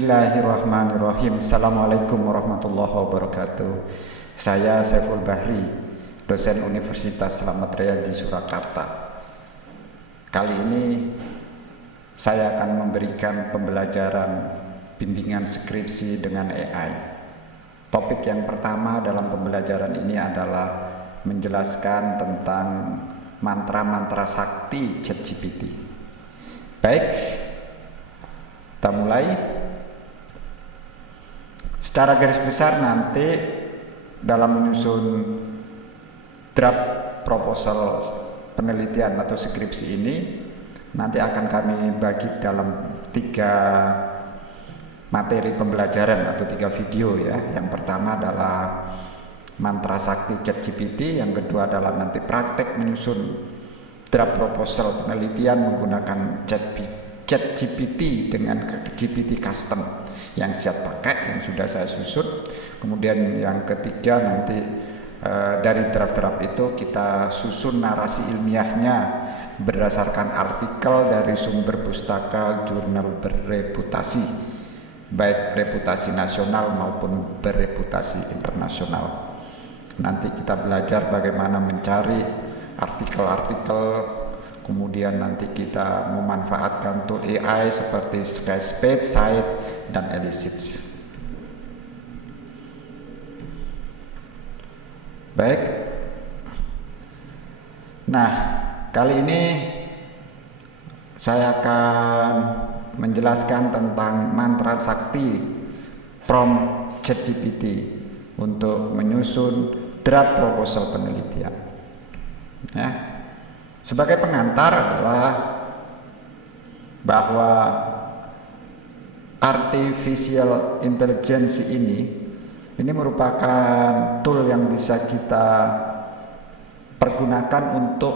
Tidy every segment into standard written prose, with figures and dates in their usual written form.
Bismillahirrahmanirrahim. Assalamualaikum warahmatullahi wabarakatuh. Saya Saiful Bahri, dosen Universitas Slamet Riyadi Surakarta. Kali ini saya akan memberikan pembelajaran bimbingan skripsi dengan AI. Topik yang pertama dalam pembelajaran ini adalah menjelaskan tentang mantra-mantra sakti ChatGPT. Baik, kita mulai. Secara garis besar nanti dalam menyusun draft proposal penelitian atau skripsi ini nanti akan kami bagi dalam 3 materi pembelajaran atau 3 video ya. Yang pertama adalah mantra sakti ChatGPT, yang kedua adalah nanti praktek menyusun draft proposal penelitian menggunakan ChatGPT dengan GPT custom yang siap pakai, yang sudah saya susun. Kemudian yang ketiga nanti dari draft-draft itu kita susun narasi ilmiahnya berdasarkan artikel dari sumber pustaka jurnal berreputasi, baik reputasi nasional maupun berreputasi internasional. Nanti kita belajar bagaimana mencari artikel-artikel, kemudian nanti kita memanfaatkan tool AI seperti Skyspace, Scite, dan Elicit. Baik. Nah, kali ini saya akan menjelaskan tentang mantra sakti prompt ChatGPT untuk menyusun draft proposal penelitian. Ya. Sebagai pengantar adalah bahwa artificial intelligence ini merupakan tool yang bisa kita pergunakan untuk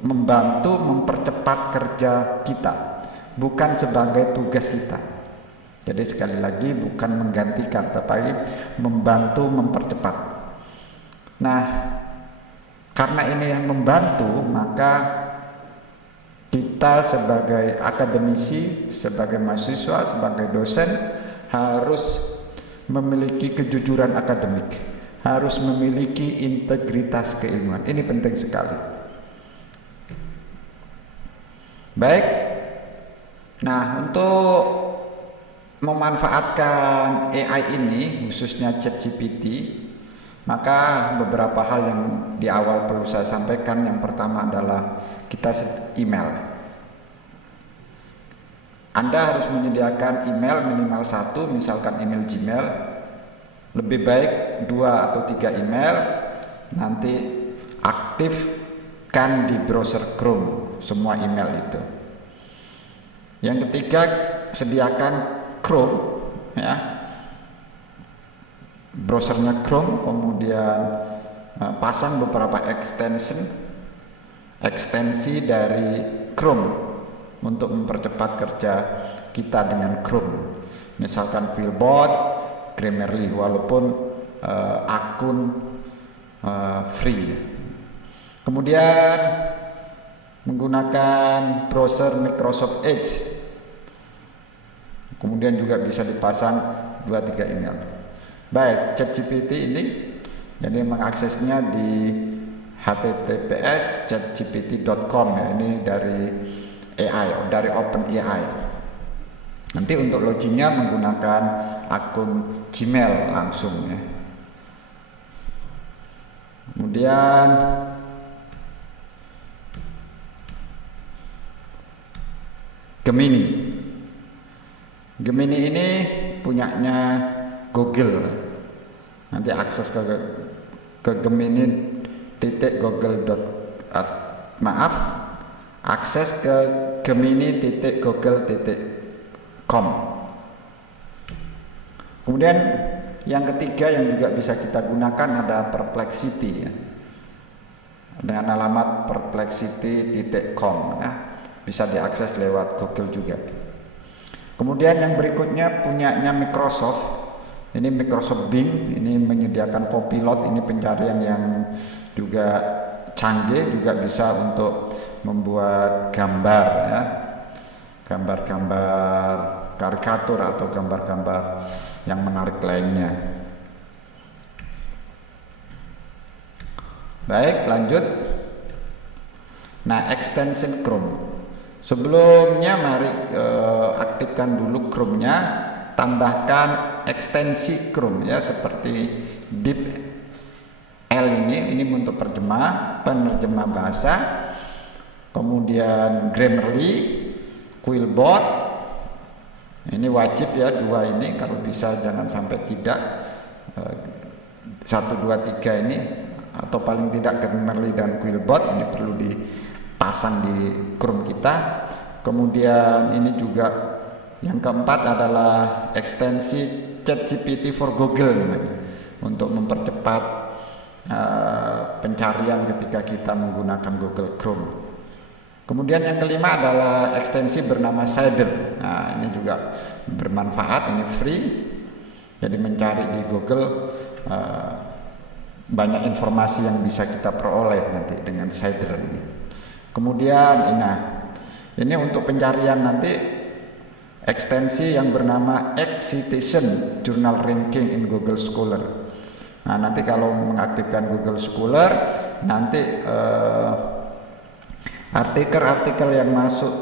membantu mempercepat kerja kita, bukan sebagai tugas kita. Jadi sekali lagi bukan menggantikan, tapi membantu mempercepat. Nah, karena ini yang membantu, maka kita sebagai akademisi, sebagai mahasiswa, sebagai dosen harus memiliki kejujuran akademik, harus memiliki integritas keilmuan. Ini penting sekali. Baik. Nah, untuk memanfaatkan AI ini, khususnya ChatGPT, maka beberapa hal yang di awal perlu saya sampaikan. Yang pertama adalah kita email. Anda harus menyediakan email minimal 1, misalkan email Gmail. Lebih baik 2 atau 3 email. Nanti aktifkan di browser Chrome semua email itu. Yang ketiga, sediakan Chrome ya. Browsernya Chrome, kemudian pasang beberapa ekstensi dari Chrome untuk mempercepat kerja kita dengan Chrome. Misalkan Quillbot, Grammarly, walaupun akun free. Kemudian menggunakan browser Microsoft Edge. Kemudian juga bisa dipasang 2-3 email. Baik, ChatGPT ini jadi mengaksesnya di https://chatgpt.com ya, ini dari AI, dari OpenAI. Nanti untuk loginnya menggunakan akun Gmail langsung ya. Kemudian Gemini ini punyanya Google. Nanti akses ke akses ke gemini.google.com. Kemudian yang ketiga yang juga bisa kita gunakan ada Perplexity ya, dengan alamat perplexity.com ya, bisa diakses lewat Google juga. Kemudian yang berikutnya punyanya Microsoft. Ini Microsoft Bing, ini menyediakan Copilot, ini pencarian yang juga canggih, juga bisa untuk membuat gambar ya, gambar-gambar karikatur atau gambar-gambar yang menarik lainnya. Baik, lanjut. Nah, extension Chrome. Sebelumnya mari aktifkan dulu Chrome-nya, tambahkan ekstensi Chrome ya, seperti DeepL ini untuk penerjemah bahasa. Kemudian Grammarly, Quillbot. Ini wajib ya, dua ini, kalau bisa jangan sampai tidak. 1, 2, 3 ini, atau paling tidak Grammarly dan Quillbot ini perlu dipasang di Chrome kita. Kemudian ini juga yang keempat adalah ekstensi ChatGPT for Google untuk mempercepat pencarian ketika kita menggunakan Google Chrome. Kemudian yang kelima adalah ekstensi bernama Shader. Nah, ini juga bermanfaat, ini free. Jadi mencari di Google banyak informasi yang bisa kita peroleh nanti dengan Shader ini. Kemudian ini untuk pencarian nanti ekstensi yang bernama Excitation Journal Ranking in Google Scholar. Nah, nanti kalau mengaktifkan Google Scholar, nanti artikel-artikel yang masuk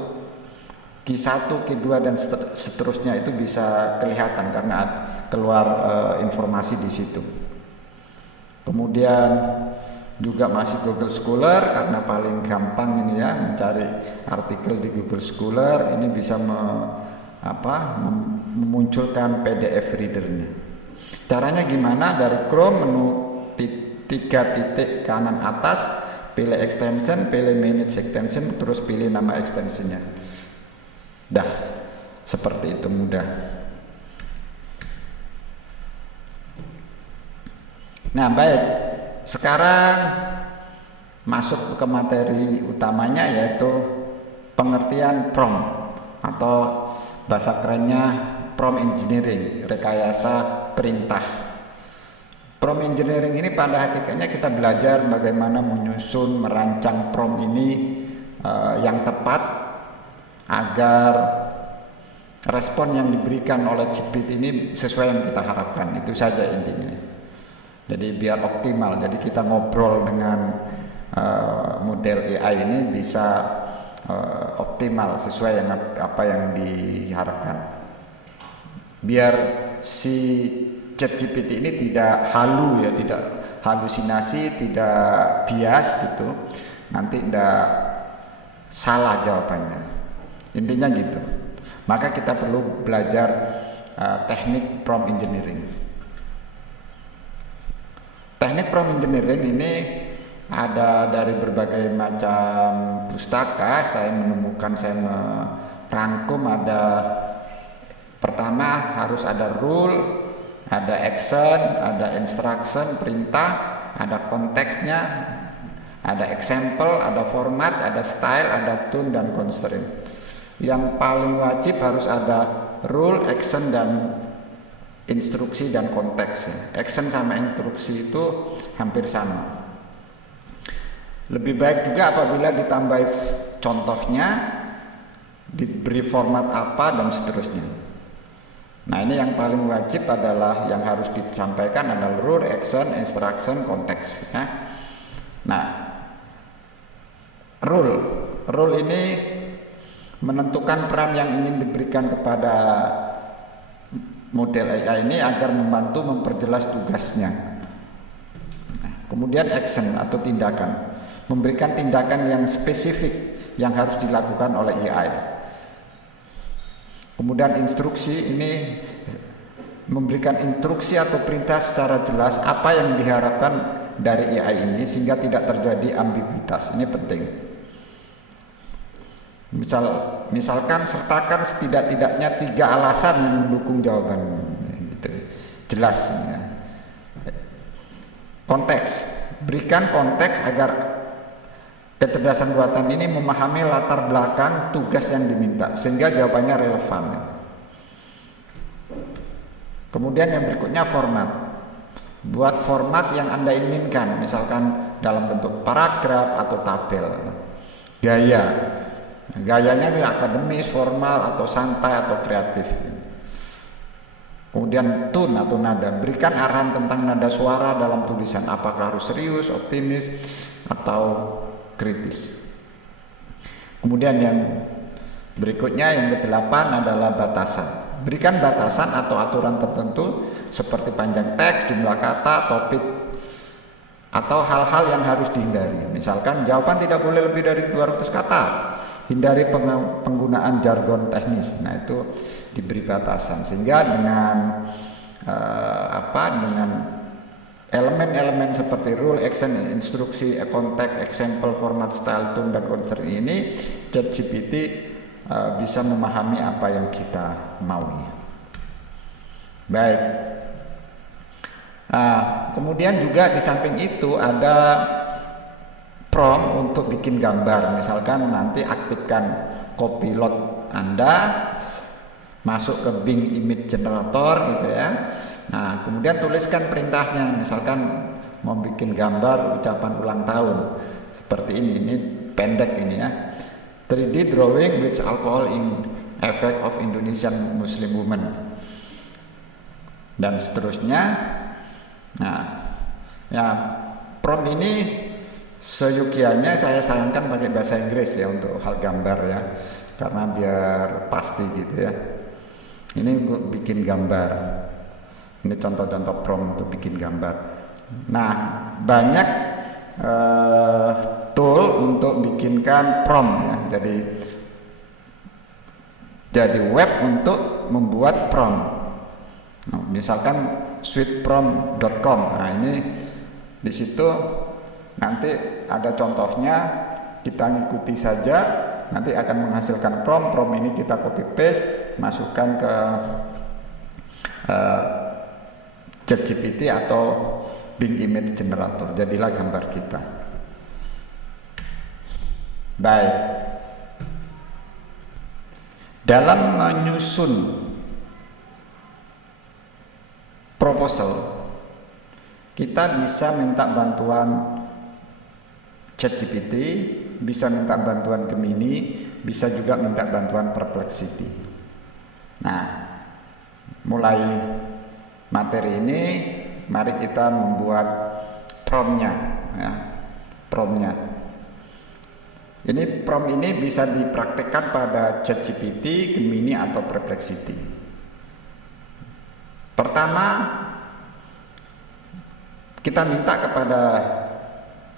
Q1, Q2 dan seterusnya itu bisa kelihatan karena keluar informasi di situ. Kemudian juga masih Google Scholar, karena paling gampang ini ya mencari artikel di Google Scholar, ini bisa memunculkan PDF readernya. Caranya gimana? Dari Chrome, menu 3 titik kanan atas, pilih extension, pilih manage extension, terus pilih nama extensionnya. Dah, seperti itu, mudah. Nah, baik, sekarang masuk ke materi utamanya, yaitu pengertian prompt atau bahasa kerennya prompt engineering, rekayasa perintah. Prompt engineering ini pada hakikatnya kita belajar bagaimana menyusun, merancang prompt ini yang tepat agar respon yang diberikan oleh GPT ini sesuai yang kita harapkan. Itu saja intinya. Jadi biar optimal. Jadi kita ngobrol dengan model AI ini bisa optimal sesuai yang apa yang diharapkan. Biar si ChatGPT ini tidak halu ya, tidak halusinasi, tidak bias gitu. Nanti tidak salah jawabannya. Intinya gitu. Maka kita perlu belajar teknik prompt engineering. Teknik prompt engineering ini ada dari berbagai macam pustaka. Saya merangkum, ada pertama harus ada rule, ada action, ada instruction, perintah, ada konteksnya, ada example, ada format, ada style, ada tune, dan constraint. Yang paling wajib harus ada rule, action, dan instruksi dan konteks. Action sama instruksi itu hampir sama. Lebih baik juga apabila ditambahi contohnya, diberi format apa, dan seterusnya. Nah, ini yang paling wajib adalah yang harus disampaikan adalah rule, action, instruction, konteks ya. Nah, rule ini menentukan peran yang ingin diberikan kepada model AI ini agar membantu memperjelas tugasnya. Nah, kemudian action atau tindakan, memberikan tindakan yang spesifik yang harus dilakukan oleh AI. Kemudian instruksi ini memberikan instruksi atau perintah secara jelas apa yang diharapkan dari AI ini sehingga tidak terjadi ambiguitas. Ini penting. Misalkan sertakan setidak-tidaknya 3 alasan yang mendukung jawaban, gitu. Jelas ya. Konteks, berikan konteks agar kecerdasan buatan ini memahami latar belakang tugas yang diminta sehingga jawabannya relevan. Kemudian yang berikutnya format. Buat format yang Anda inginkan, misalkan dalam bentuk paragraf atau tabel. Gayanya akademis, formal, atau santai, atau kreatif. Kemudian tone atau nada, berikan arahan tentang nada suara dalam tulisan, apakah harus serius, optimis, atau kritis. Kemudian yang berikutnya, yang ke-8 adalah batasan. Berikan batasan atau aturan tertentu seperti panjang teks, jumlah kata, topik, atau hal-hal yang harus dihindari. Misalkan jawaban tidak boleh lebih dari 200 kata. Hindari penggunaan jargon teknis. Nah, itu diberi batasan sehingga dengan dengan elemen-elemen seperti rule, action, instruksi, context, example, format, style, tone, dan concern ini ChatGPT bisa memahami apa yang kita mau. Baik. Kemudian juga di samping itu ada prompt untuk bikin gambar. Misalkan nanti aktifkan Copilot Anda, masuk ke Bing Image Generator gitu ya. Nah, kemudian tuliskan perintahnya. Misalkan mau bikin gambar ucapan ulang tahun seperti ini pendek ini ya. 3D drawing with alcohol in effect of Indonesian Muslim woman dan seterusnya. Nah, ya prompt ini seyukianya saya sayangkan pakai bahasa Inggris ya untuk hal gambar ya, karena biar pasti gitu ya. Ini untuk bikin gambar. Ini contoh-contoh prompt untuk bikin gambar. Nah, banyak tool untuk bikinkan prompt ya. Jadi web untuk membuat prompt. Nah, misalkan sweetprompt.com. Nah, ini di situ nanti ada contohnya, kita ngikuti saja, nanti akan menghasilkan prompt. Prompt ini kita copy paste, masukkan ke ChatGPT atau Bing Image Generator, jadilah gambar kita. Baik. Dalam menyusun proposal, kita bisa minta bantuan ChatGPT, bisa minta bantuan Gemini, bisa juga minta bantuan Perplexity. Nah, mulai materi ini, mari kita membuat promptnya ya, promptnya. Ini prompt ini bisa dipraktekkan pada ChatGPT, Gemini, atau Perplexity. Pertama, kita minta kepada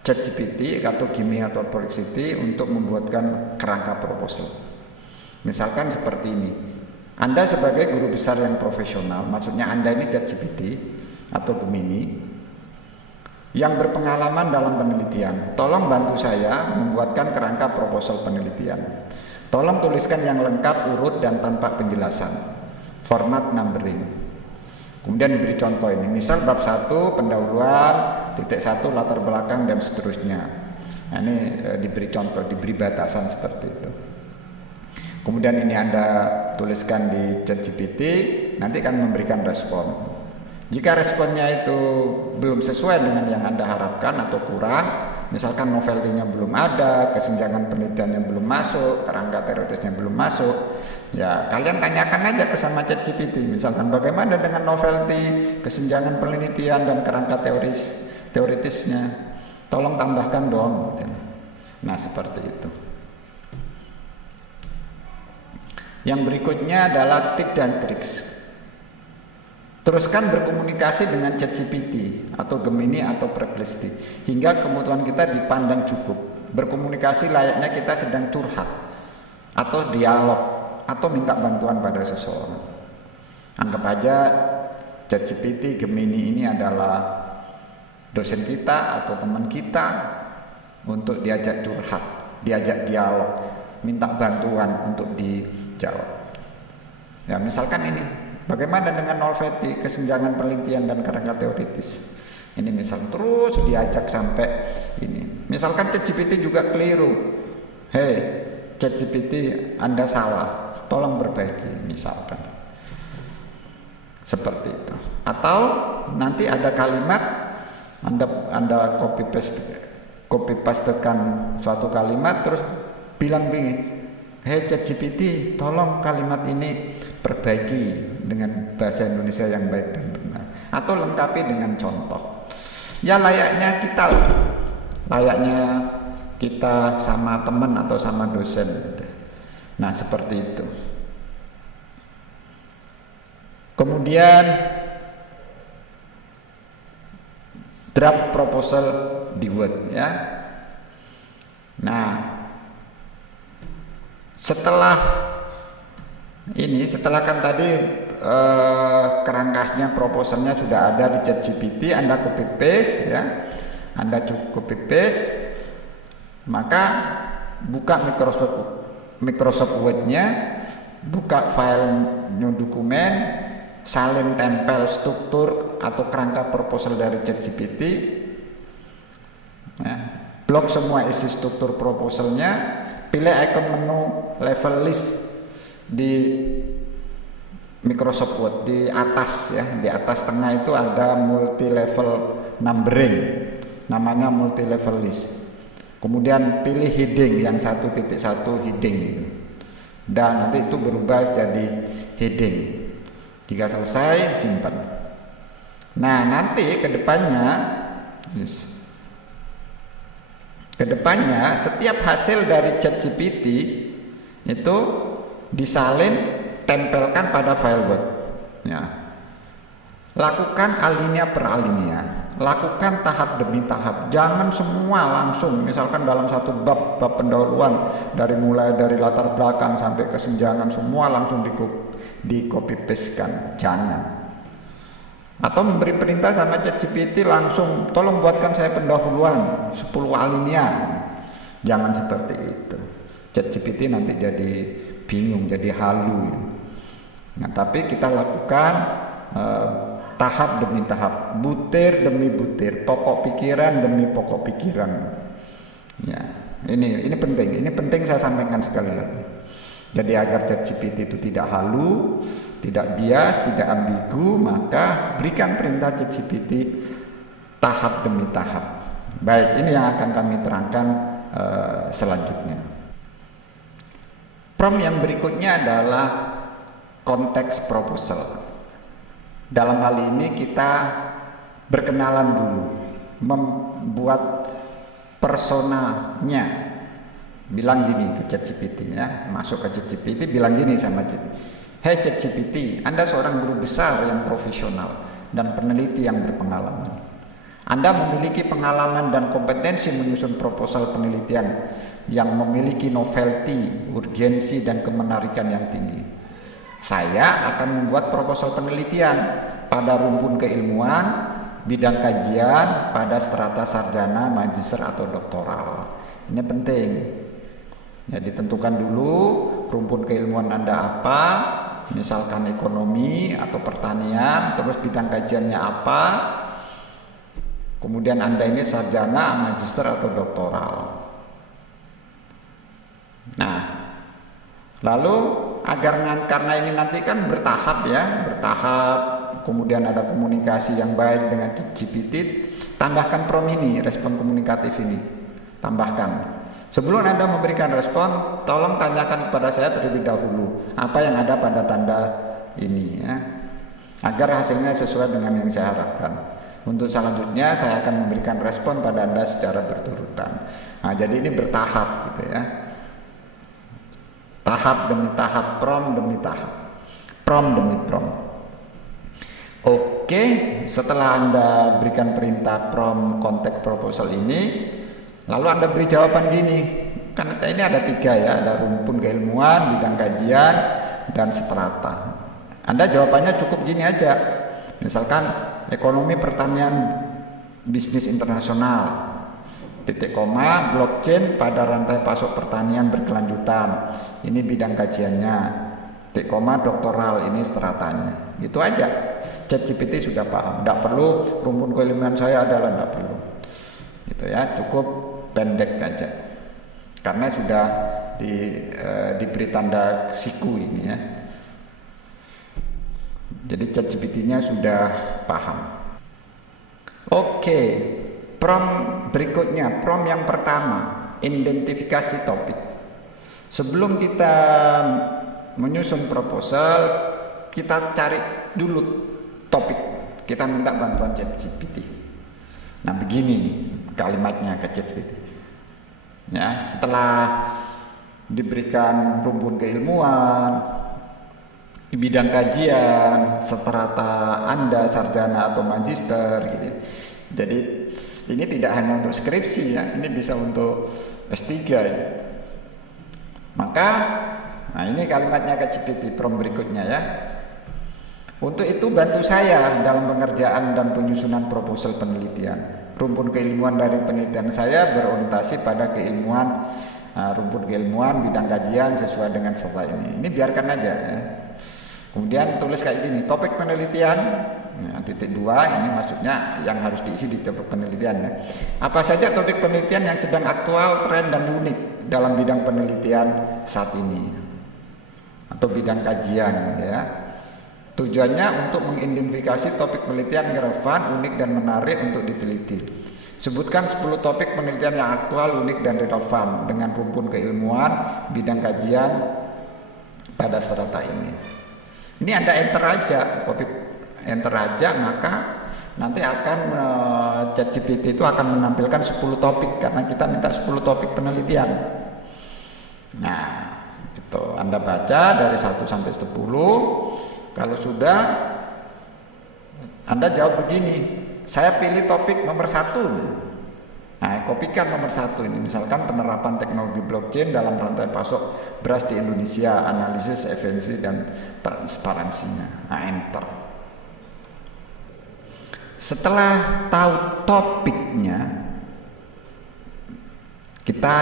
ChatGPT atau Gemini atau Perplexity untuk membuatkan kerangka proposal. Misalkan seperti ini. Anda sebagai guru besar yang profesional, maksudnya Anda ini ChatGPT atau Gemini yang berpengalaman dalam penelitian, tolong bantu saya membuatkan kerangka proposal penelitian. Tolong tuliskan yang lengkap, urut, dan tanpa penjelasan, format numbering. Kemudian diberi contoh ini, misal bab 1 pendahuluan, titik 1 latar belakang, dan seterusnya. Nah, ini diberi contoh, diberi batasan seperti itu. Kemudian ini Anda tuliskan di ChatGPT, nanti akan memberikan respon. Jika responnya itu belum sesuai dengan yang Anda harapkan atau kurang, misalkan novelty-nya belum ada, kesenjangan penelitiannya belum masuk, kerangka teoritisnya belum masuk, ya kalian tanyakan aja ke sama ChatGPT. Misalkan bagaimana dengan novelty, kesenjangan penelitian, dan kerangka teoritisnya, tolong tambahkan dong gitu. Nah, seperti itu. Yang berikutnya adalah tips dan triks. Teruskan berkomunikasi dengan ChatGPT atau Gemini atau Perplexity hingga kebutuhan kita dipandang cukup. Berkomunikasi layaknya kita sedang curhat atau dialog atau minta bantuan pada seseorang. Anggap aja ChatGPT, Gemini ini adalah dosen kita atau teman kita untuk diajak curhat, diajak dialog, minta bantuan untuk dijawab. Ya, misalkan ini, bagaimana dengan novelty, kesenjangan penelitian, dan kerangka teoritis? Ini misal terus diajak sampai ini. Misalkan ChatGPT juga keliru. Hei, ChatGPT, Anda salah, tolong perbaiki, misalkan. Seperti itu. Atau nanti ada kalimat Anda copy pastekan suatu kalimat terus bilang begini, "Hei ChatGPT, tolong kalimat ini perbaiki dengan bahasa Indonesia yang baik dan benar, atau lengkapi dengan contoh. Ya layaknya kita sama teman atau sama dosen gitu. Nah seperti itu. Kemudian draft proposal di Word ya. Nah setelah kan tadi kerangkanya proposalnya sudah ada di ChatGPT, Anda copy paste ya, Anda cukup copy paste, maka buka Microsoft Word-nya, buka file new dokumen, salin tempel struktur atau kerangka proposal dari ChatGPT, ya, blok semua isi struktur proposalnya, pilih icon menu level list di Microsoft Word di atas ya, di atas tengah itu ada multi level numbering, namanya multi level list. Kemudian pilih heading yang 1.1 heading dan nanti itu berubah jadi heading. Jika selesai simpan. Nah nanti kedepannya setiap hasil dari ChatGPT itu disalin, tempelkan pada file Word ya. Lakukan alinea per alinea, lakukan tahap demi tahap, jangan semua langsung. Misalkan dalam satu bab pendahuluan mulai dari latar belakang sampai kesenjangan semua langsung di copy paste kan, jangan. Atau memberi perintah sama ChatGPT langsung, tolong buatkan saya pendahuluan 10 alinea, jangan seperti itu. ChatGPT nanti jadi bingung, jadi halu. Nah, tapi kita lakukan tahap demi tahap, butir demi butir, pokok pikiran demi pokok pikiran. Ya, ini penting saya sampaikan sekali lagi. Jadi agar ChatGPT itu tidak halu, tidak bias, tidak ambigu, maka berikan perintah ChatGPT tahap demi tahap. Baik, ini yang akan kami terangkan selanjutnya. Prompt yang berikutnya adalah konteks proposal. Dalam hal ini kita berkenalan dulu, membuat personanya. Bilang gini ke ChatGPT ya, masuk ke ChatGPT bilang gini sama ChatGPT. Hey ChatGPT, Anda seorang guru besar yang profesional dan peneliti yang berpengalaman. Anda memiliki pengalaman dan kompetensi menyusun proposal penelitian yang memiliki novelty, urgensi dan kemenarikan yang tinggi. Saya akan membuat proposal penelitian pada rumpun keilmuan, bidang kajian, pada strata sarjana, magister atau doktoral. Ini penting. Ya, ditentukan dulu rumpun keilmuan Anda apa, misalkan ekonomi atau pertanian, terus bidang kajiannya apa. Kemudian Anda ini sarjana, magister atau doktoral. Nah, lalu karena ini nanti kan bertahap ya, kemudian ada komunikasi yang baik dengan GPT, tambahkan prompt ini, respon komunikatif ini, tambahkan. Sebelum Anda memberikan respon, tolong tanyakan kepada saya terlebih dahulu apa yang ada pada tanda ini ya, agar hasilnya sesuai dengan yang saya harapkan. Untuk selanjutnya saya akan memberikan respon pada Anda secara berturutan. Nah, jadi ini bertahap gitu ya. Tahap demi tahap, prompt demi tahap, prompt demi prompt. Oke, setelah Anda berikan perintah prompt konteks proposal ini, lalu Anda beri jawaban gini. Karena ini ada 3 ya, ada rumpun keilmuan, bidang kajian, dan strata. Anda jawabannya cukup gini aja. Misalkan ekonomi pertanian bisnis internasional, titik koma, blockchain pada rantai pasok pertanian berkelanjutan. Ini bidang kajiannya. Titik koma, doktoral, ini stratanya. Gitu aja. ChatGPT sudah paham. Tidak perlu rumpun keilmuan saya adalah, tidak perlu. Gitu ya, cukup pendek aja. Karena sudah diberi tanda siku ini ya. Jadi ChatGPT-nya sudah paham. Oke. Prompt berikutnya, prompt yang pertama, identifikasi topik. Sebelum kita menyusun proposal, kita cari dulu topik, kita minta bantuan ChatGPT. Nah begini kalimatnya ke ChatGPT. Ya, setelah diberikan rumpun keilmuan di bidang kajian, strata Anda sarjana atau magister gitu. Jadi ini tidak hanya untuk skripsi ya, ini bisa untuk S3 ya. Maka nah ini kalimatnya ke GPT prompt berikutnya ya. Untuk itu bantu saya dalam pengerjaan dan penyusunan proposal penelitian. Rumpun keilmuan dari penelitian saya berorientasi pada keilmuan rumpun keilmuan bidang kajian sesuai dengan serta ini. Ini biarkan aja ya. Kemudian tulis kayak gini, topik penelitian. Nah, titik 2 ini maksudnya yang harus diisi di topik penelitian ya. Apa saja topik penelitian yang sedang aktual, tren dan unik dalam bidang penelitian saat ini atau bidang kajian ya. Tujuannya untuk mengidentifikasi topik penelitian yang relevan, unik dan menarik untuk diteliti. Sebutkan 10 topik penelitian yang aktual, unik dan relevan dengan rumpun keilmuan bidang kajian pada strata ini. Ini Anda enter aja, copy enter aja, maka nanti akan ChatGPT itu akan menampilkan 10 topik karena kita minta 10 topik penelitian. Nah, itu Anda baca dari 1 sampai 10. Kalau sudah Anda jawab begini, saya pilih topik nomor 1. Nah, kopikan nomor 1 ini, misalkan penerapan teknologi blockchain dalam rantai pasok beras di Indonesia, analisis efisiensi dan transparansinya. Nah, enter. Setelah tahu topiknya, kita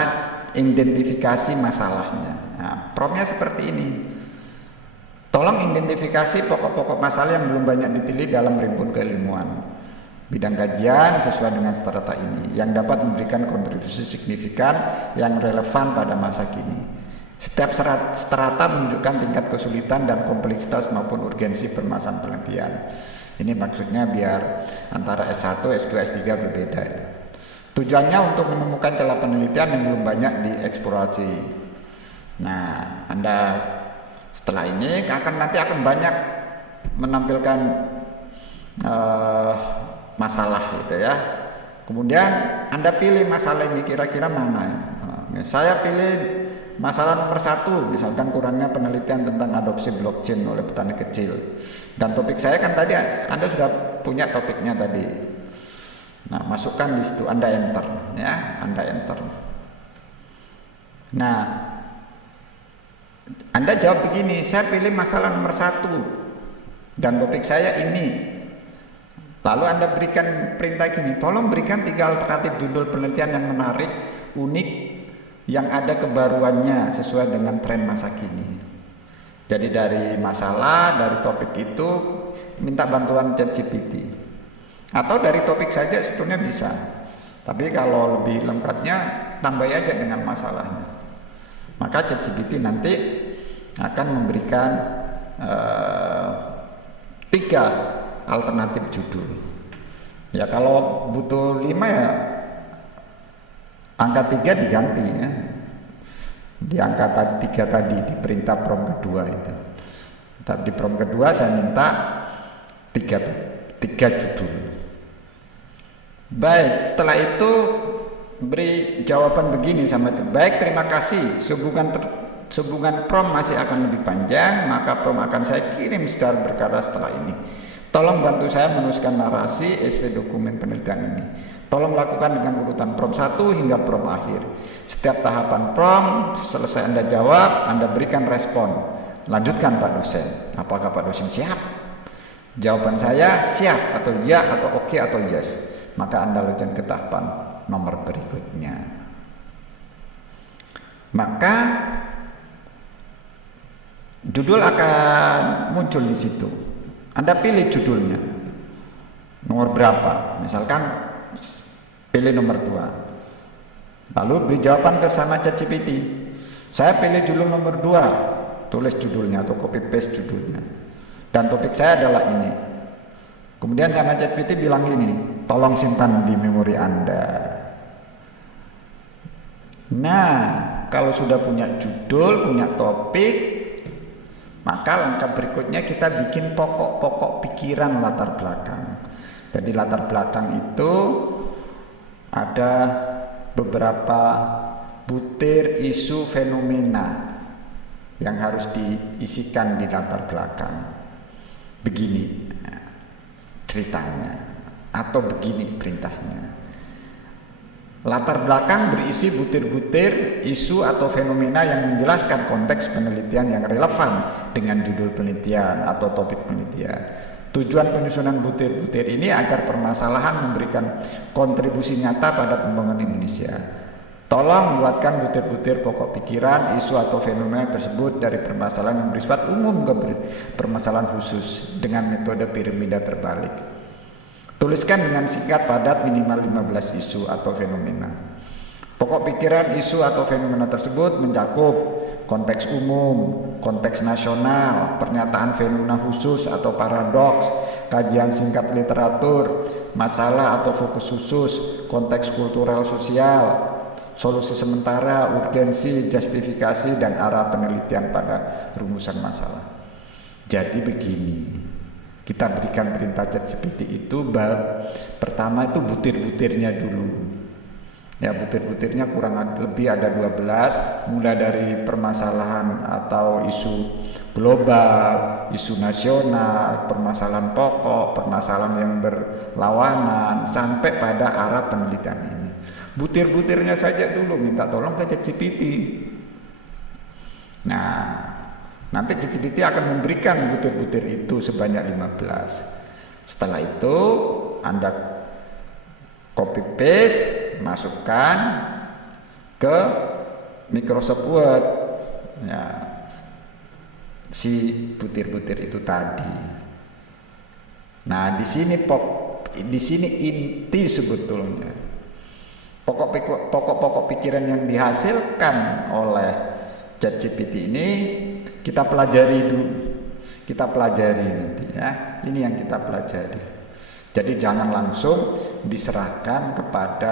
identifikasi masalahnya. Nah, promptnya seperti ini. Tolong identifikasi pokok-pokok masalah yang belum banyak diteliti dalam rumpun keilmuan bidang kajian sesuai dengan strata ini yang dapat memberikan kontribusi signifikan yang relevan pada masa kini. Setiap strata menunjukkan tingkat kesulitan dan kompleksitas maupun urgensi permasalahan penelitian. Ini maksudnya biar antara S1, S2, S3 berbeda. Tujuannya untuk menemukan celah penelitian yang belum banyak dieksplorasi. Nah, Anda setelah ini nanti akan banyak menampilkan masalah gitu ya. Kemudian Anda pilih masalah ini kira-kira mana. Saya pilih masalah nomor 1, misalkan kurangnya penelitian tentang adopsi blockchain oleh petani kecil. Dan topik saya kan tadi Anda sudah punya topiknya tadi. Nah, masukkan di situ, Anda enter ya, Anda enter. Nah, Anda jawab begini, saya pilih masalah nomor 1 dan topik saya ini. Lalu Anda berikan perintah gini, tolong berikan 3 alternatif judul penelitian yang menarik, unik, yang ada kebaruannya sesuai dengan tren masa kini. Jadi dari masalah, dari topik itu minta bantuan ChatGPT. Atau dari topik saja sebetulnya bisa. Tapi kalau lebih lengkapnya tambah aja dengan masalahnya. Maka ChatGPT nanti akan memberikan 3 alternatif judul. Ya kalau butuh 5 ya angka 3 diganti ya. Di angka 3 tadi di perintah prompt kedua itu. Tapi di prompt kedua saya minta 3 judul. Baik, setelah itu beri jawaban begini sama itu. Baik, terima kasih. Sehubungan prompt masih akan lebih panjang, maka prompt akan saya kirim secara berkala setelah ini. Tolong bantu saya menuliskan narasi esai dokumen penelitian ini. Tolong lakukan dengan urutan prompt 1 hingga prompt akhir. Setiap tahapan prompt selesai Anda jawab, Anda berikan respon. Lanjutkan Pak dosen. Apakah Pak dosen siap? Jawaban saya siap atau ya atau oke atau yes. Maka Anda lanjutkan ke tahapan nomor berikutnya. Maka judul akan muncul di situ. Anda pilih judulnya. Nomor berapa? Misalkan pilih nomor 2. Lalu beri jawaban bersama ChatGPT. Saya pilih judul nomor 2. Tulis judulnya atau copy paste judulnya. Dan topik saya adalah ini. Kemudian sama ChatGPT bilang gini, tolong simpan di memori Anda. Nah, kalau sudah punya judul, punya topik, Maka langkah berikutnya kita bikin pokok-pokok pikiran latar belakang. Jadi latar belakang itu ada beberapa butir isu fenomena yang harus diisikan di latar belakang. Begini ceritanya atau begini perintahnya. Latar belakang berisi butir-butir isu atau fenomena yang menjelaskan konteks penelitian yang relevan dengan judul penelitian atau topik penelitian. Tujuan penyusunan butir-butir ini agar permasalahan memberikan kontribusi nyata pada pembangunan Indonesia. Tolong buatkan butir-butir pokok pikiran, isu atau fenomena tersebut dari permasalahan yang bersifat umum ke permasalahan khusus dengan metode piramida terbalik. Tuliskan dengan singkat padat minimal 15 isu atau fenomena. Pokok pikiran isu atau fenomena tersebut mencakup konteks umum, konteks nasional, pernyataan fenomena khusus atau paradoks, kajian singkat literatur, masalah atau fokus khusus, konteks kultural sosial, solusi sementara, urgensi, justifikasi, dan arah penelitian pada rumusan masalah. Jadi begini, kita berikan perintah ChatGPT itu pertama itu butir-butirnya dulu. Ya, butir-butirnya kurang lebih ada 12, mulai dari permasalahan atau isu global, isu nasional, permasalahan pokok, permasalahan yang berlawanan, sampai pada arah penelitian ini. Butir-butirnya saja dulu minta tolong ke ChatGPT. Nah, nanti ChatGPT akan memberikan butir-butir itu sebanyak 15. Setelah itu Anda copy paste, masukkan ke Microsoft Word, ya, si butir-butir itu tadi. Nah, di sini inti sebetulnya pokok-pokok pikiran yang dihasilkan oleh ChatGPT ini kita pelajari dulu, kita pelajari nanti ya. Ini yang kita pelajari. Jadi jangan langsung diserahkan kepada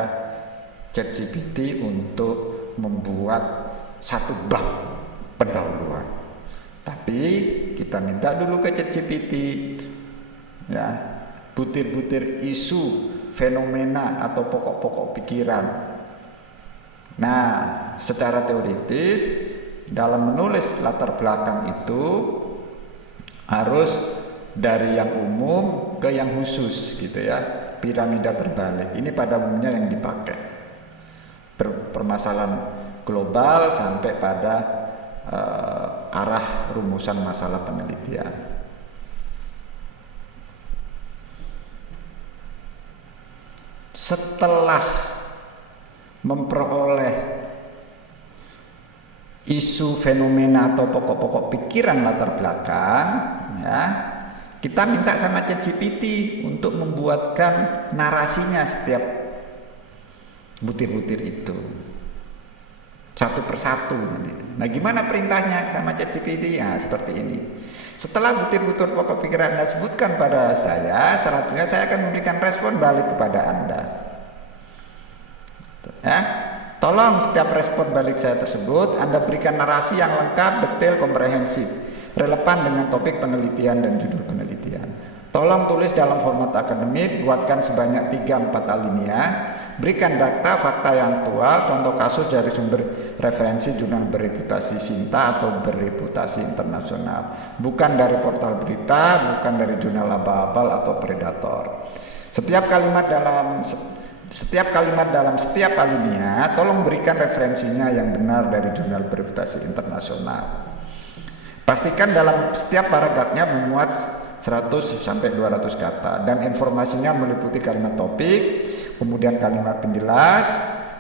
ChatGPT untuk membuat satu bab pendahuluan. Tapi kita minta dulu ke ChatGPT ya, butir-butir isu, fenomena atau pokok-pokok pikiran. Nah, secara teoritis dalam menulis latar belakang itu harus dari yang umum ke yang khusus gitu ya, piramida terbalik. Ini pada umumnya yang dipakai, permasalahan global sampai pada arah rumusan masalah penelitian. Setelah memperoleh isu, fenomena atau pokok-pokok pikiran latar belakang ya, kita minta sama ChatGPT untuk membuatkan narasinya setiap butir-butir itu satu persatu. Nah, gimana perintahnya sama ChatGPT? Ya, seperti ini. Setelah butir-butir pokok pikiran Anda sebutkan pada saya, selanjutnya saya akan memberikan respon balik kepada Anda. Ya, tolong setiap respon balik saya tersebut Anda berikan narasi yang lengkap, detail, komprehensif, relevan dengan topik penelitian dan judul penelitian. Tolong tulis dalam format akademik, buatkan sebanyak 3-4 alinea, berikan data fakta yang aktual, contoh kasus dari sumber referensi jurnal bereputasi Sinta atau bereputasi internasional, bukan dari portal berita, bukan dari jurnal abal-abal atau predator. Setiap kalimat dalam setiap alinea, tolong berikan referensinya yang benar dari jurnal bereputasi internasional. Pastikan dalam setiap paragrafnya memuat 100-200 kata dan informasinya meliputi kalimat topik, kemudian kalimat penjelas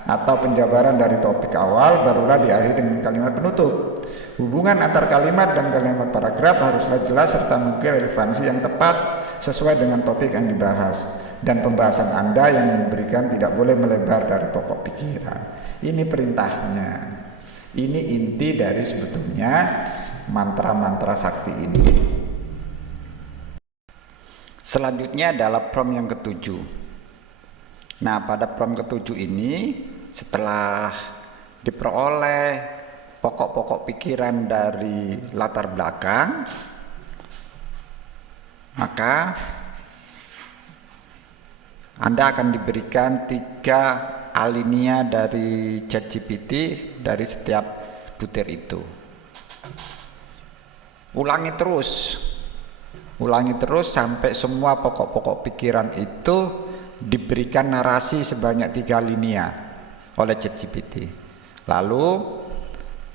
atau penjabaran dari topik awal, barulah diakhiri dengan kalimat penutup. Hubungan antar kalimat dan kalimat paragraf haruslah jelas serta memiliki relevansi yang tepat sesuai dengan topik yang dibahas, dan pembahasan Anda yang diberikan tidak boleh melebar dari pokok pikiran. Ini perintahnya. Ini inti dari sebetulnya mantra-mantra sakti ini. Selanjutnya adalah prompt yang ketujuh. Nah, pada prompt ketujuh ini setelah diperoleh pokok-pokok pikiran dari latar belakang, maka Anda akan diberikan 3 alinea dari ChatGPT dari setiap butir itu. Ulangi terus sampai semua pokok-pokok pikiran itu diberikan narasi sebanyak 3 alinea oleh ChatGPT. Lalu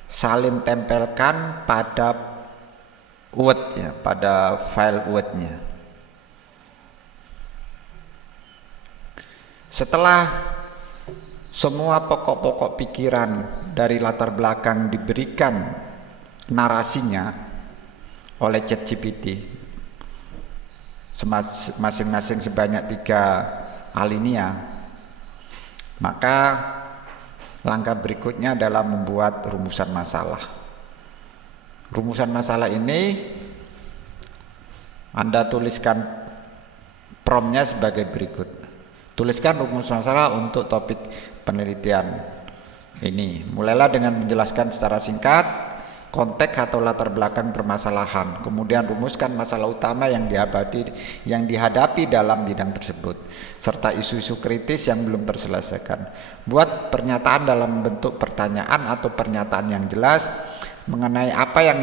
salin tempelkan pada Word ya, pada file Word-nya. Setelah semua pokok-pokok pikiran dari latar belakang diberikan narasinya oleh ChatGPT, masing-masing sebanyak 3 alinea, maka langkah berikutnya adalah membuat rumusan masalah. Rumusan masalah ini Anda tuliskan promptnya sebagai berikut. Tuliskan rumus masalah untuk topik penelitian ini. Mulailah dengan menjelaskan secara singkat konteks atau latar belakang permasalahan. Kemudian rumuskan masalah utama yang dihadapi dalam bidang tersebut, serta isu-isu kritis yang belum terselesaikan. Buat pernyataan dalam bentuk pertanyaan atau pernyataan yang jelas mengenai apa yang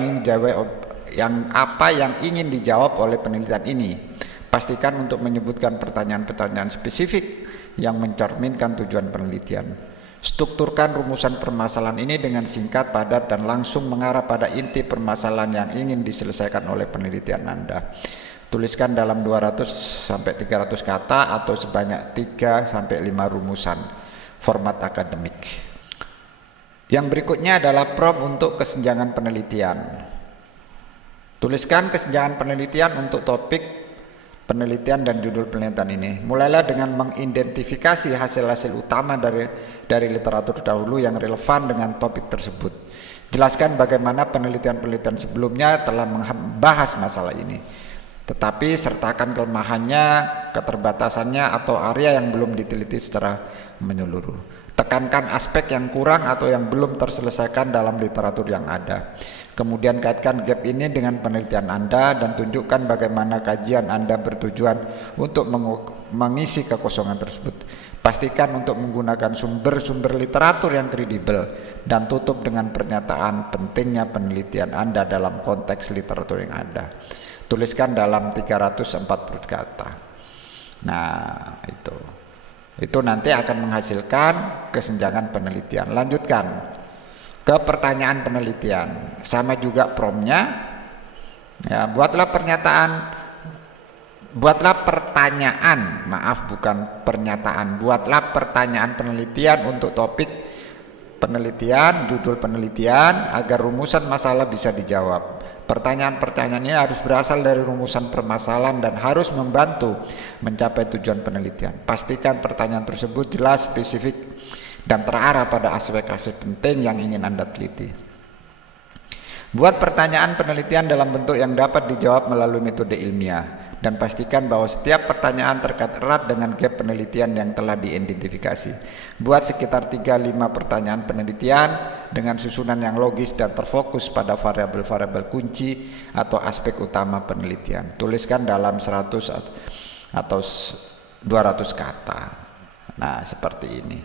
ingin dijawab oleh penelitian ini. Pastikan untuk menyebutkan pertanyaan-pertanyaan spesifik yang mencerminkan tujuan penelitian. Strukturkan rumusan permasalahan ini dengan singkat, padat, dan langsung mengarah pada inti permasalahan yang ingin diselesaikan oleh penelitian Anda. Tuliskan dalam 200-300 kata atau sebanyak 3-5 rumusan format akademik. Yang berikutnya adalah prompt untuk kesenjangan penelitian. Tuliskan kesenjangan penelitian untuk topik penelitian dan judul penelitian ini. Mulailah dengan mengidentifikasi hasil-hasil utama dari literatur dahulu yang relevan dengan topik tersebut. Jelaskan bagaimana penelitian-penelitian sebelumnya telah membahas masalah ini, tetapi sertakan kelemahannya, keterbatasannya, atau area yang belum diteliti secara menyeluruh. Tekankan aspek yang kurang atau yang belum terselesaikan dalam literatur yang ada. Kemudian kaitkan gap ini dengan penelitian Anda dan tunjukkan bagaimana kajian Anda bertujuan untuk mengisi kekosongan tersebut. Pastikan untuk menggunakan sumber-sumber literatur yang kredibel dan tutup dengan pernyataan pentingnya penelitian Anda dalam konteks literatur yang ada. Tuliskan dalam 340 kata. Nah, itu nanti akan menghasilkan kesenjangan penelitian. Lanjutkan ke pertanyaan penelitian, sama juga promptnya ya. Buatlah pertanyaan penelitian untuk topik penelitian, judul penelitian, agar rumusan masalah bisa dijawab. Pertanyaan-pertanyaan ini harus berasal dari rumusan permasalahan dan harus membantu mencapai tujuan penelitian. Pastikan pertanyaan tersebut jelas, spesifik, dan terarah pada aspek-aspek penting yang ingin Anda teliti. Buat pertanyaan penelitian dalam bentuk yang dapat dijawab melalui metode ilmiah, dan pastikan bahwa setiap pertanyaan terkait erat dengan gap penelitian yang telah diidentifikasi. Buat sekitar 3-5 pertanyaan penelitian dengan susunan yang logis dan terfokus pada variabel-variabel kunci atau aspek utama penelitian. Tuliskan dalam 100 atau 200 kata. Nah, seperti ini.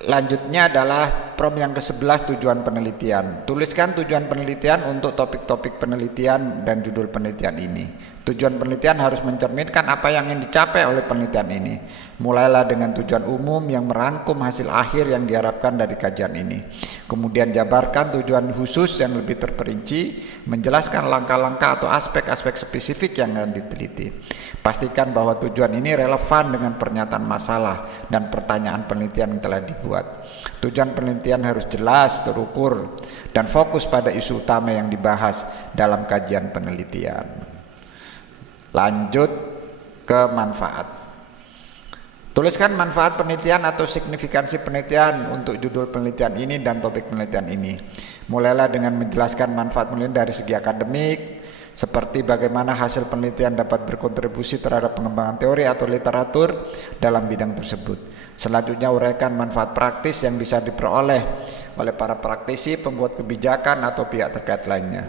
Lanjutnya adalah prompt yang ke-11, tujuan penelitian. Tuliskan tujuan penelitian untuk topik-topik penelitian dan judul penelitian ini. Tujuan penelitian harus mencerminkan apa yang ingin dicapai oleh penelitian ini. Mulailah dengan tujuan umum yang merangkum hasil akhir yang diharapkan dari kajian ini. Kemudian jabarkan tujuan khusus yang lebih terperinci, menjelaskan langkah-langkah atau aspek-aspek spesifik yang akan diteliti. Pastikan bahwa tujuan ini relevan dengan pernyataan masalah dan pertanyaan penelitian yang telah dibuat. Tujuan penelitian harus jelas, terukur, dan fokus pada isu utama yang dibahas dalam kajian penelitian. Lanjut ke manfaat. Tuliskan manfaat penelitian atau signifikansi penelitian untuk judul penelitian ini dan topik penelitian ini. Mulailah dengan menjelaskan manfaat penelitian dari segi akademik, seperti bagaimana hasil penelitian dapat berkontribusi terhadap pengembangan teori atau literatur dalam bidang tersebut. Selanjutnya uraikan manfaat praktis yang bisa diperoleh oleh para praktisi, pembuat kebijakan atau pihak terkait lainnya.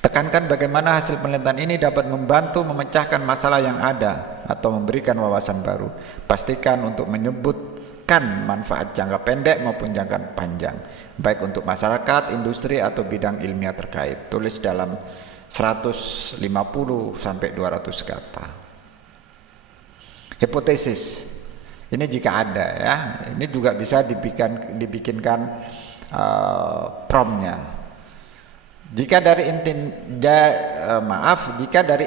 Tekankan bagaimana hasil penelitian ini dapat membantu memecahkan masalah yang ada atau memberikan wawasan baru. Pastikan untuk menyebutkan manfaat jangka pendek maupun jangka panjang, baik untuk masyarakat, industri atau bidang ilmiah terkait. Tulis dalam 150 sampai 200 kata. Hipotesis. Ini jika ada ya. Ini juga bisa dibikinkan promnya. Jika dari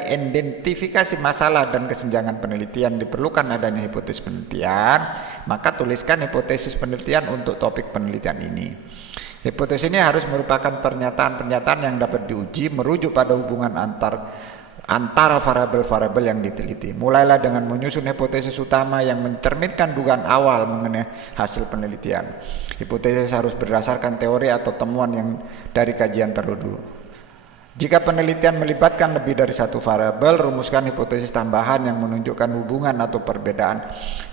identifikasi masalah dan kesenjangan penelitian diperlukan adanya hipotesis penelitian, maka tuliskan hipotesis penelitian untuk topik penelitian ini. Hipotesis ini harus merupakan pernyataan-pernyataan yang dapat diuji merujuk pada hubungan antara variabel-variabel yang diteliti. Mulailah dengan menyusun hipotesis utama yang mencerminkan dugaan awal mengenai hasil penelitian. Hipotesis harus berdasarkan teori atau temuan yang dari kajian terdahulu. Jika penelitian melibatkan lebih dari satu variabel, rumuskan hipotesis tambahan yang menunjukkan hubungan atau perbedaan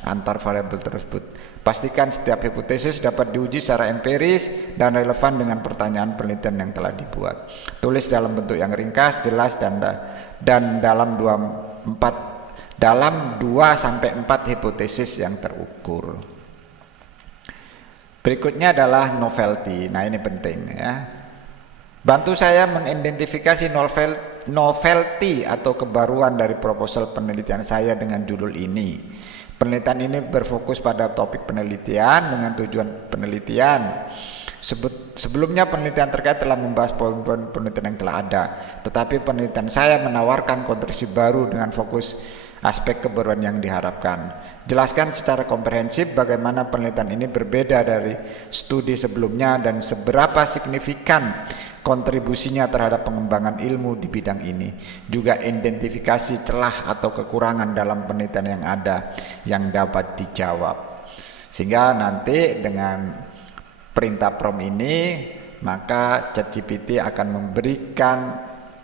antar variabel tersebut. Pastikan setiap hipotesis dapat diuji secara empiris dan relevan dengan pertanyaan penelitian yang telah dibuat. Tulis dalam bentuk yang ringkas, jelas dan dalam 2 sampai 4 hipotesis yang terukur. Berikutnya adalah novelty. Nah, ini penting ya. Bantu saya mengidentifikasi novelty atau kebaruan dari proposal penelitian saya dengan judul ini. Penelitian ini berfokus pada topik penelitian dengan tujuan penelitian. Sebelumnya penelitian terkait telah membahas poin-poin penelitian yang telah ada, tetapi penelitian saya menawarkan kontribusi baru dengan fokus aspek kebaruan yang diharapkan. Jelaskan secara komprehensif bagaimana penelitian ini berbeda dari studi sebelumnya dan seberapa signifikan kontribusinya terhadap pengembangan ilmu di bidang ini. Juga identifikasi celah atau kekurangan dalam penelitian yang ada yang dapat dijawab. Sehingga nanti dengan perintah prompt ini, maka ChatGPT akan memberikan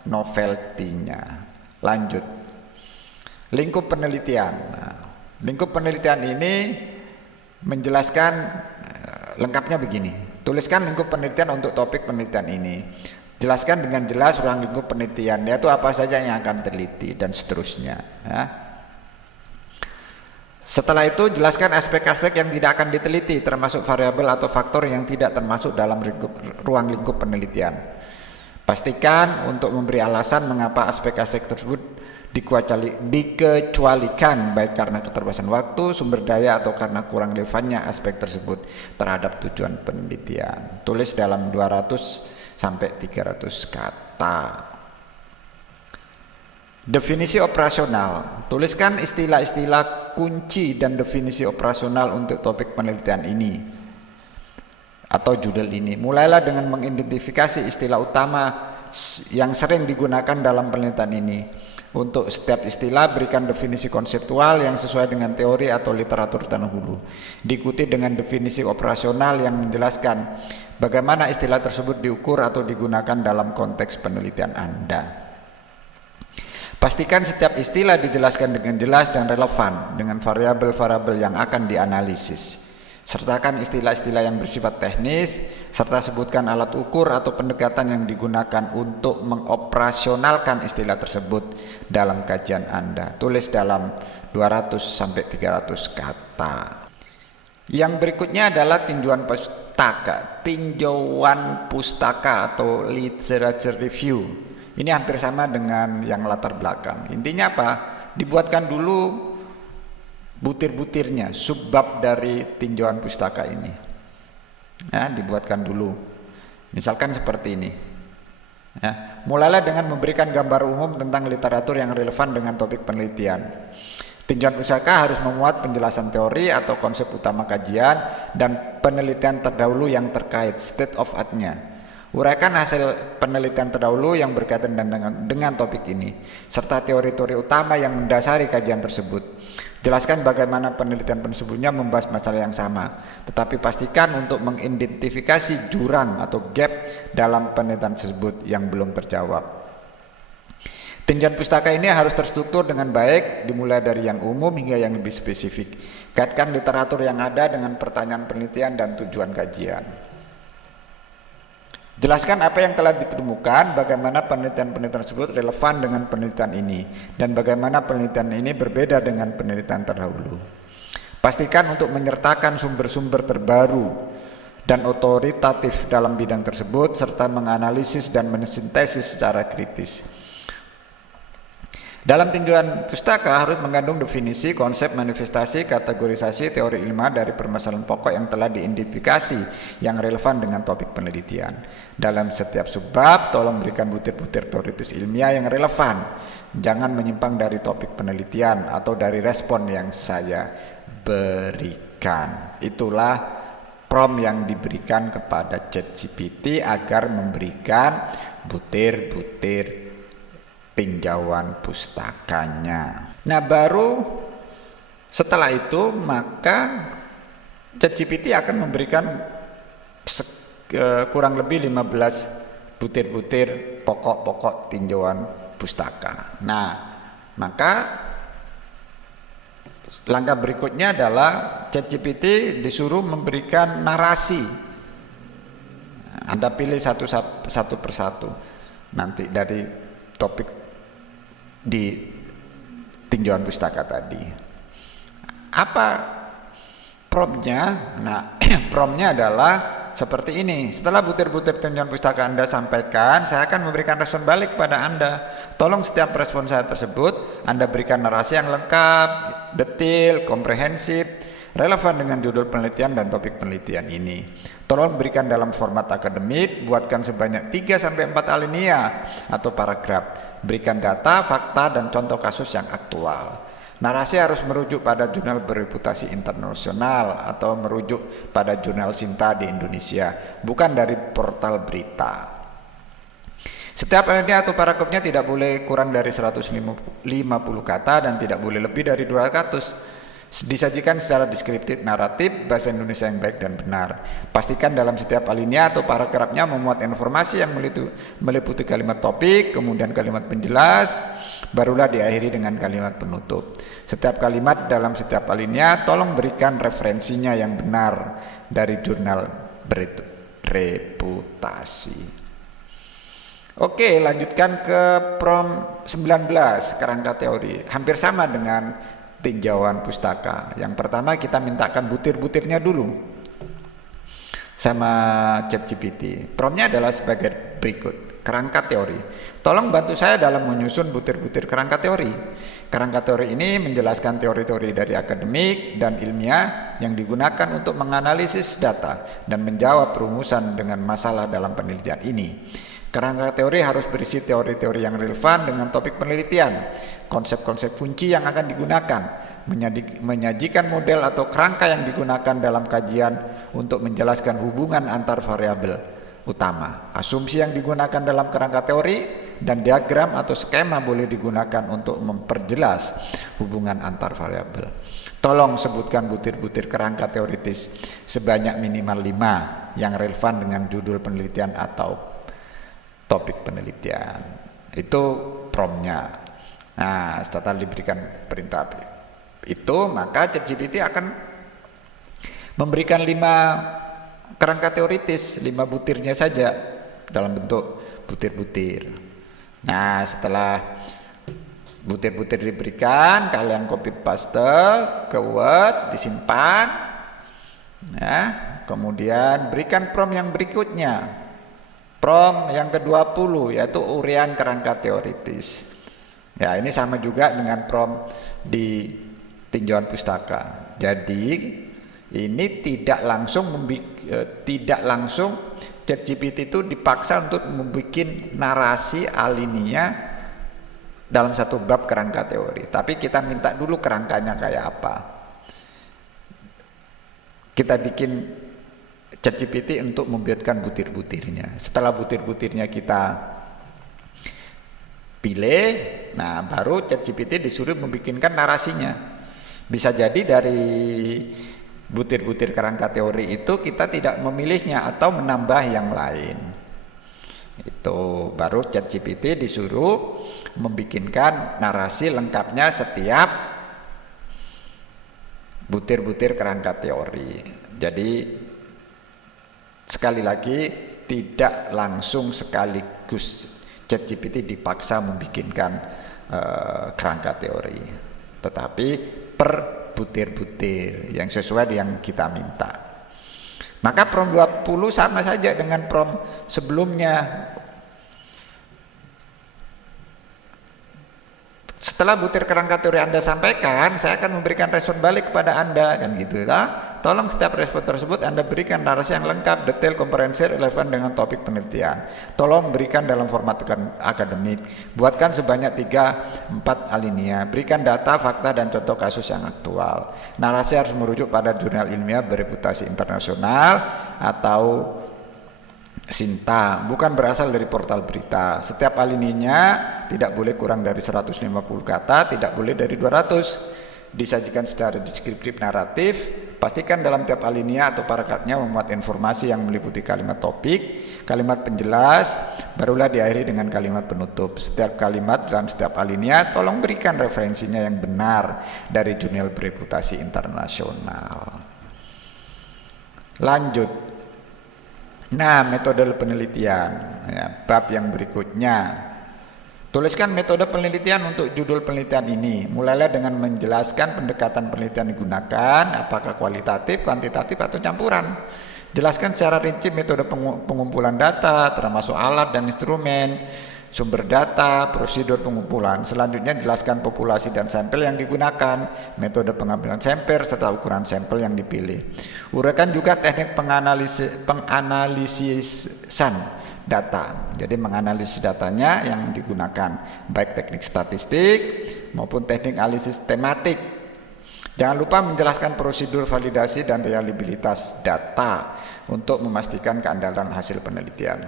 novelty-nya. Lanjut. Lingkup penelitian. Nah, lingkup penelitian ini menjelaskan lengkapnya begini. Tuliskan lingkup penelitian untuk topik penelitian ini. Jelaskan dengan jelas ruang lingkup penelitian, yaitu apa saja yang akan teliti dan seterusnya ya. Setelah itu jelaskan aspek-aspek yang tidak akan diteliti, termasuk variabel atau faktor yang tidak termasuk dalam ruang lingkup penelitian. Pastikan untuk memberi alasan mengapa aspek-aspek tersebut dikecualikan, baik karena keterbatasan waktu, sumber daya, atau karena kurang relevannya aspek tersebut terhadap tujuan penelitian. Tulis dalam 200 sampai 300 kata. Definisi operasional. Tuliskan istilah-istilah kunci dan definisi operasional untuk topik penelitian ini atau judul ini. Mulailah dengan mengidentifikasi istilah utama yang sering digunakan dalam penelitian ini. Untuk setiap istilah berikan definisi konseptual yang sesuai dengan teori atau literatur terdahulu. Diikuti dengan definisi operasional yang menjelaskan bagaimana istilah tersebut diukur atau digunakan dalam konteks penelitian Anda. Pastikan setiap istilah dijelaskan dengan jelas dan relevan dengan variabel-variabel yang akan dianalisis. Sertakan istilah-istilah yang bersifat teknis, serta sebutkan alat ukur atau pendekatan yang digunakan untuk mengoperasionalkan istilah tersebut dalam kajian Anda. Tulis dalam 200 sampai 300 kata. Yang berikutnya adalah tinjauan pustaka atau literature review. Ini hampir sama dengan yang latar belakang. Intinya apa? Dibuatkan dulu butir-butirnya, subbab dari tinjauan pustaka ini ya, dibuatkan dulu. Misalkan seperti ini ya. Mulailah dengan memberikan gambar umum tentang literatur yang relevan dengan topik penelitian. Tinjauan pustaka harus memuat penjelasan teori atau konsep utama kajian dan penelitian terdahulu yang terkait, state of art-nya. Uraikan hasil penelitian terdahulu yang berkaitan dengan topik ini, serta teori-teori utama yang mendasari kajian tersebut. Jelaskan bagaimana penelitian tersebutnya membahas masalah yang sama, tetapi pastikan untuk mengidentifikasi jurang atau gap dalam penelitian tersebut yang belum terjawab. Tinjauan pustaka ini harus terstruktur dengan baik, dimulai dari yang umum hingga yang lebih spesifik. Kaitkan literatur yang ada dengan pertanyaan penelitian dan tujuan kajian. Jelaskan apa yang telah ditemukan, bagaimana penelitian-penelitian tersebut relevan dengan penelitian ini, dan bagaimana penelitian ini berbeda dengan penelitian terdahulu. Pastikan untuk menyertakan sumber-sumber terbaru dan otoritatif dalam bidang tersebut, serta menganalisis dan mensintesis secara kritis. Dalam tinjauan pustaka harus mengandung definisi, konsep, manifestasi, kategorisasi, teori ilmiah dari permasalahan pokok yang telah diidentifikasi yang relevan dengan topik penelitian. Dalam setiap subbab, tolong berikan butir-butir teoritis ilmiah yang relevan. Jangan menyimpang dari topik penelitian atau dari respon yang saya berikan. Itulah prompt yang diberikan kepada ChatGPT agar memberikan butir-butir tinjauan pustakanya. Nah, baru setelah itu maka ChatGPT akan memberikan kurang lebih 15 butir-butir pokok-pokok tinjauan pustaka. Nah, maka langkah berikutnya adalah ChatGPT disuruh memberikan narasi. Anda pilih satu persatu nanti dari topik di tinjauan pustaka tadi. Apa promptnya? Nah, promptnya adalah seperti ini. Setelah butir-butir tinjauan pustaka Anda sampaikan, saya akan memberikan respon balik kepada Anda. Tolong setiap respon saya tersebut Anda berikan narasi yang lengkap, detail, komprehensif, relevan dengan judul penelitian dan topik penelitian ini. Tolong berikan dalam format akademik, buatkan sebanyak 3-4 alinea atau paragraf. Berikan data, fakta, dan contoh kasus yang aktual. Narasi harus merujuk pada jurnal bereputasi internasional atau merujuk pada jurnal Sinta di Indonesia, bukan dari portal berita. Setiap alinea atau paragrafnya tidak boleh kurang dari 150 kata dan tidak boleh lebih dari 200. Disajikan secara deskriptif, naratif, bahasa Indonesia yang baik dan benar. Pastikan dalam setiap alinea atau paragrafnya memuat informasi yang meliputi kalimat topik, kemudian kalimat penjelas, barulah diakhiri dengan kalimat penutup. Setiap kalimat dalam setiap alinea tolong berikan referensinya yang benar dari jurnal bereputasi. Oke, lanjutkan ke prompt 19, kerangka teori. Hampir sama dengan tinjauan pustaka. Yang pertama kita mintakan butir-butirnya dulu sama ChatGPT. Promptnya adalah sebagai berikut. Kerangka teori. Tolong bantu saya dalam menyusun butir-butir kerangka teori. Kerangka teori ini menjelaskan teori-teori dari akademik dan ilmiah yang digunakan untuk menganalisis data dan menjawab perumusan dengan masalah dalam penelitian ini. Kerangka teori harus berisi teori-teori yang relevan dengan topik penelitian, konsep-konsep kunci yang akan digunakan, menyajikan model atau kerangka yang digunakan dalam kajian untuk menjelaskan hubungan antar variabel utama. Asumsi yang digunakan dalam kerangka teori dan diagram atau skema boleh digunakan untuk memperjelas hubungan antar variabel. Tolong sebutkan butir-butir kerangka teoritis sebanyak minimal 5 yang relevan dengan judul penelitian atau topik penelitian. Itu promptnya. Nah, setelah diberikan perintah itu, maka ChatGPT akan memberikan 5 kerangka teoritis, 5 butirnya saja dalam bentuk butir-butir. Nah, setelah butir-butir diberikan, kalian copy paste ke Word, disimpan. Nah, kemudian berikan prompt yang berikutnya. Prompt yang ke-20 yaitu uraian kerangka teoritis. Ya, ini sama juga dengan prompt di tinjauan pustaka. Jadi ini tidak langsung ChatGPT itu dipaksa untuk membuat narasi alinea dalam satu bab kerangka teori. Tapi kita minta dulu kerangkanya kayak apa. Kita bikin ChatGPT untuk membuatkan butir-butirnya. Setelah butir-butirnya kita pilih, nah baru ChatGPT disuruh membikinkan narasinya. Bisa jadi dari butir-butir kerangka teori itu kita tidak memilihnya atau menambah yang lain. Itu baru ChatGPT disuruh membikinkan narasi lengkapnya setiap butir-butir kerangka teori. Jadi sekali lagi tidak langsung sekaligus ChatGPT dipaksa membikinkan kerangka teori, tetapi per butir-butir yang sesuai yang kita minta. Maka prompt 20 sama saja dengan prompt sebelumnya. Setelah butir kerangka teori Anda sampaikan, saya akan memberikan respon balik kepada Anda, kan gitu ya. Tolong setiap respon tersebut Anda berikan narasi yang lengkap, detail, komprehensif, relevan dengan topik penelitian. Tolong berikan dalam format akademik. Buatkan sebanyak 3-4 alinea. Berikan data, fakta, dan contoh kasus yang aktual. Narasi harus merujuk pada jurnal ilmiah bereputasi internasional atau Sinta, bukan berasal dari portal berita. Setiap alinenya tidak boleh kurang dari 150 kata, tidak boleh dari 200. Disajikan secara deskriptif naratif. Pastikan dalam tiap alinea atau paragrafnya memuat informasi yang meliputi kalimat topik, kalimat penjelas, barulah diakhiri dengan kalimat penutup. Setiap kalimat dalam setiap alinea tolong berikan referensinya yang benar dari jurnal bereputasi internasional. Lanjut. Nah, metode penelitian, ya, bab yang berikutnya. Tuliskan metode penelitian untuk judul penelitian ini. Mulailah dengan menjelaskan pendekatan penelitian digunakan, apakah kualitatif, kuantitatif, atau campuran. Jelaskan secara rinci metode pengumpulan data, termasuk alat dan instrumen, sumber data, prosedur pengumpulan. Selanjutnya jelaskan populasi dan sampel yang digunakan, metode pengambilan sampel serta ukuran sampel yang dipilih. Uraikan juga teknik penganalisisan data. Jadi menganalisis datanya yang digunakan, baik teknik statistik maupun teknik analisis tematik. Jangan lupa menjelaskan prosedur validasi dan reliabilitas data untuk memastikan keandalan hasil penelitian.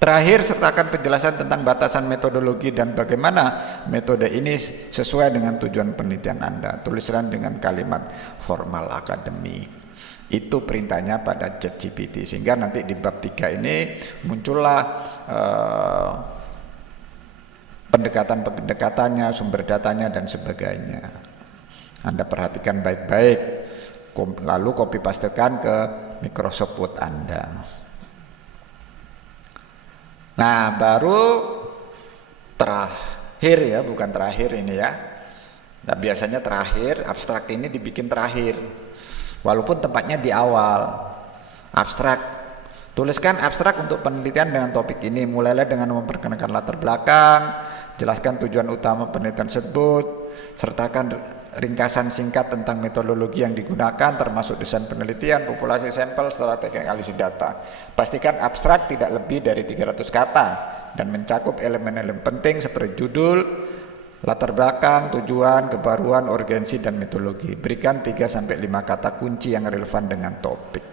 Terakhir, sertakan penjelasan tentang batasan metodologi dan bagaimana metode ini sesuai dengan tujuan penelitian Anda. Tuliskan dengan kalimat formal akademik. Itu perintahnya pada ChatGPT, sehingga nanti di bab 3 ini muncullah pendekatan-pendekatannya, sumber datanya, dan sebagainya. Anda perhatikan baik-baik, lalu copy pastekan ke Microsoft Word Anda. Nah, baru terakhir ya, bukan terakhir ini ya. Nah, biasanya terakhir, abstrak ini dibikin terakhir. Walaupun tempatnya di awal. Abstrak. Tuliskan abstrak untuk penelitian dengan topik ini. Mulailah dengan memperkenalkan latar belakang, jelaskan tujuan utama penelitian tersebut, sertakan ringkasan singkat tentang metodologi yang digunakan, termasuk desain penelitian, populasi sampel, strategi analisis data. Pastikan abstrak tidak lebih dari 300 kata dan mencakup elemen-elemen penting seperti judul, latar belakang, tujuan, kebaruan, urgensi, dan metodologi. Berikan 3-5 kata kunci yang relevan dengan topik.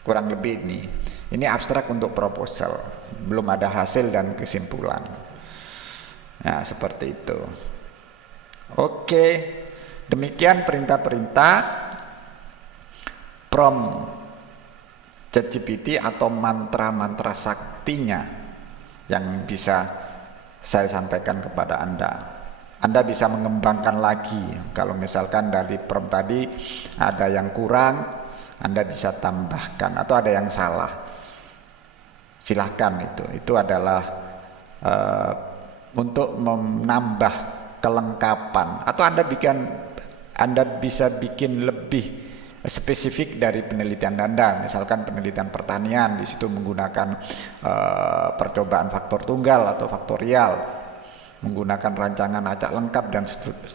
Kurang lebih ini. Ini abstrak untuk proposal. Belum ada hasil dan kesimpulan. Nah, seperti itu. Oke, demikian perintah-perintah prompt ChatGPT atau mantra-mantra saktinya yang bisa saya sampaikan kepada Anda. Anda bisa mengembangkan lagi. Kalau misalkan dari prompt tadi ada yang kurang, Anda bisa tambahkan, atau ada yang salah, silahkan. Itu adalah untuk menambah kelengkapan, atau Anda bisa bikin lebih spesifik dari penelitian Anda. Misalkan penelitian pertanian, di situ menggunakan percobaan faktor tunggal atau faktorial, menggunakan rancangan acak lengkap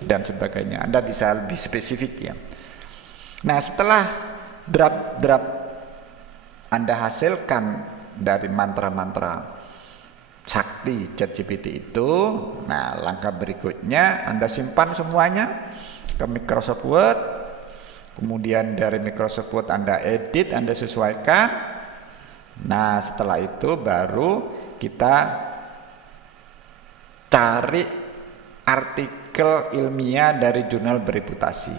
dan sebagainya. Anda bisa lebih spesifik ya. Nah, setelah draft Anda hasilkan dari mantra-mantra sakti ChatGPT itu, nah langkah berikutnya Anda simpan semuanya ke Microsoft Word. Kemudian dari Microsoft Word Anda edit, Anda sesuaikan. Nah, setelah itu baru kita cari artikel ilmiah dari jurnal bereputasi.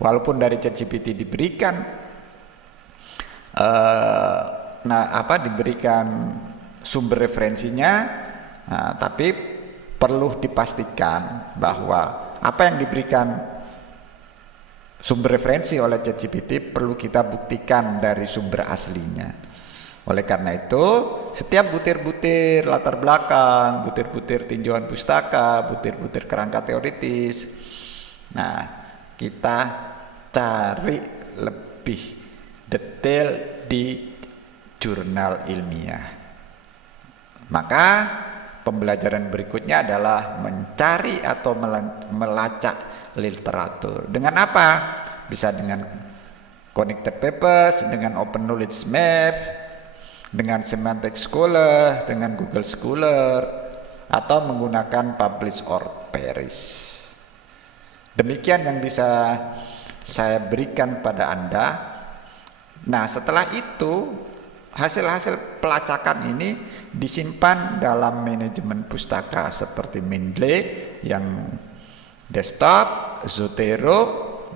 Walaupun dari ChatGPT diberikan diberikan sumber referensinya, Nah, tapi perlu dipastikan bahwa apa yang diberikan sumber referensi oleh ChatGPT perlu kita buktikan dari sumber aslinya. Oleh karena itu, setiap butir-butir latar belakang, butir-butir tinjauan pustaka, butir-butir kerangka teoritis, nah, kita cari lebih detail di jurnal ilmiah. Maka pembelajaran berikutnya adalah mencari atau melacak literatur. Dengan apa? Bisa dengan connected papers, dengan open knowledge map, dengan semantic scholar, dengan Google Scholar, atau menggunakan publish or perish. Demikian yang bisa saya berikan pada Anda. Nah, setelah itu hasil-hasil pelacakan ini disimpan dalam manajemen pustaka seperti Mendeley yang desktop, Zotero,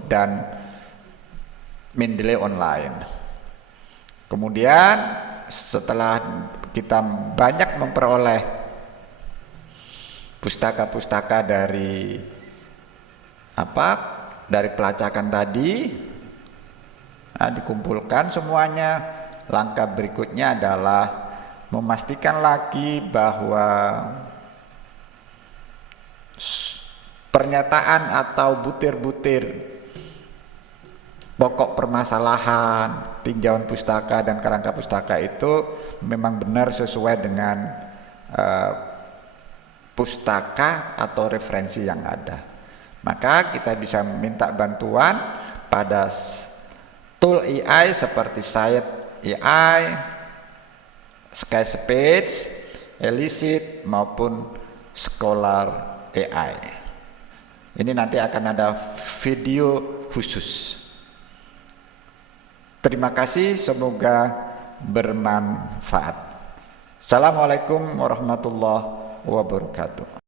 dan Mendeley online. Kemudian setelah kita banyak memperoleh pustaka-pustaka dari pelacakan tadi, nah, dikumpulkan semuanya. Langkah berikutnya adalah memastikan lagi bahwa pernyataan atau butir-butir pokok permasalahan tinjauan pustaka dan kerangka pustaka itu memang benar sesuai dengan pustaka atau referensi yang ada. Maka kita bisa minta bantuan pada tool AI seperti Scite AI, Skyspace, Elicit maupun Scholar AI. Ini nanti akan ada video khusus. Terima kasih, semoga bermanfaat. Assalamualaikum warahmatullahi wabarakatuh.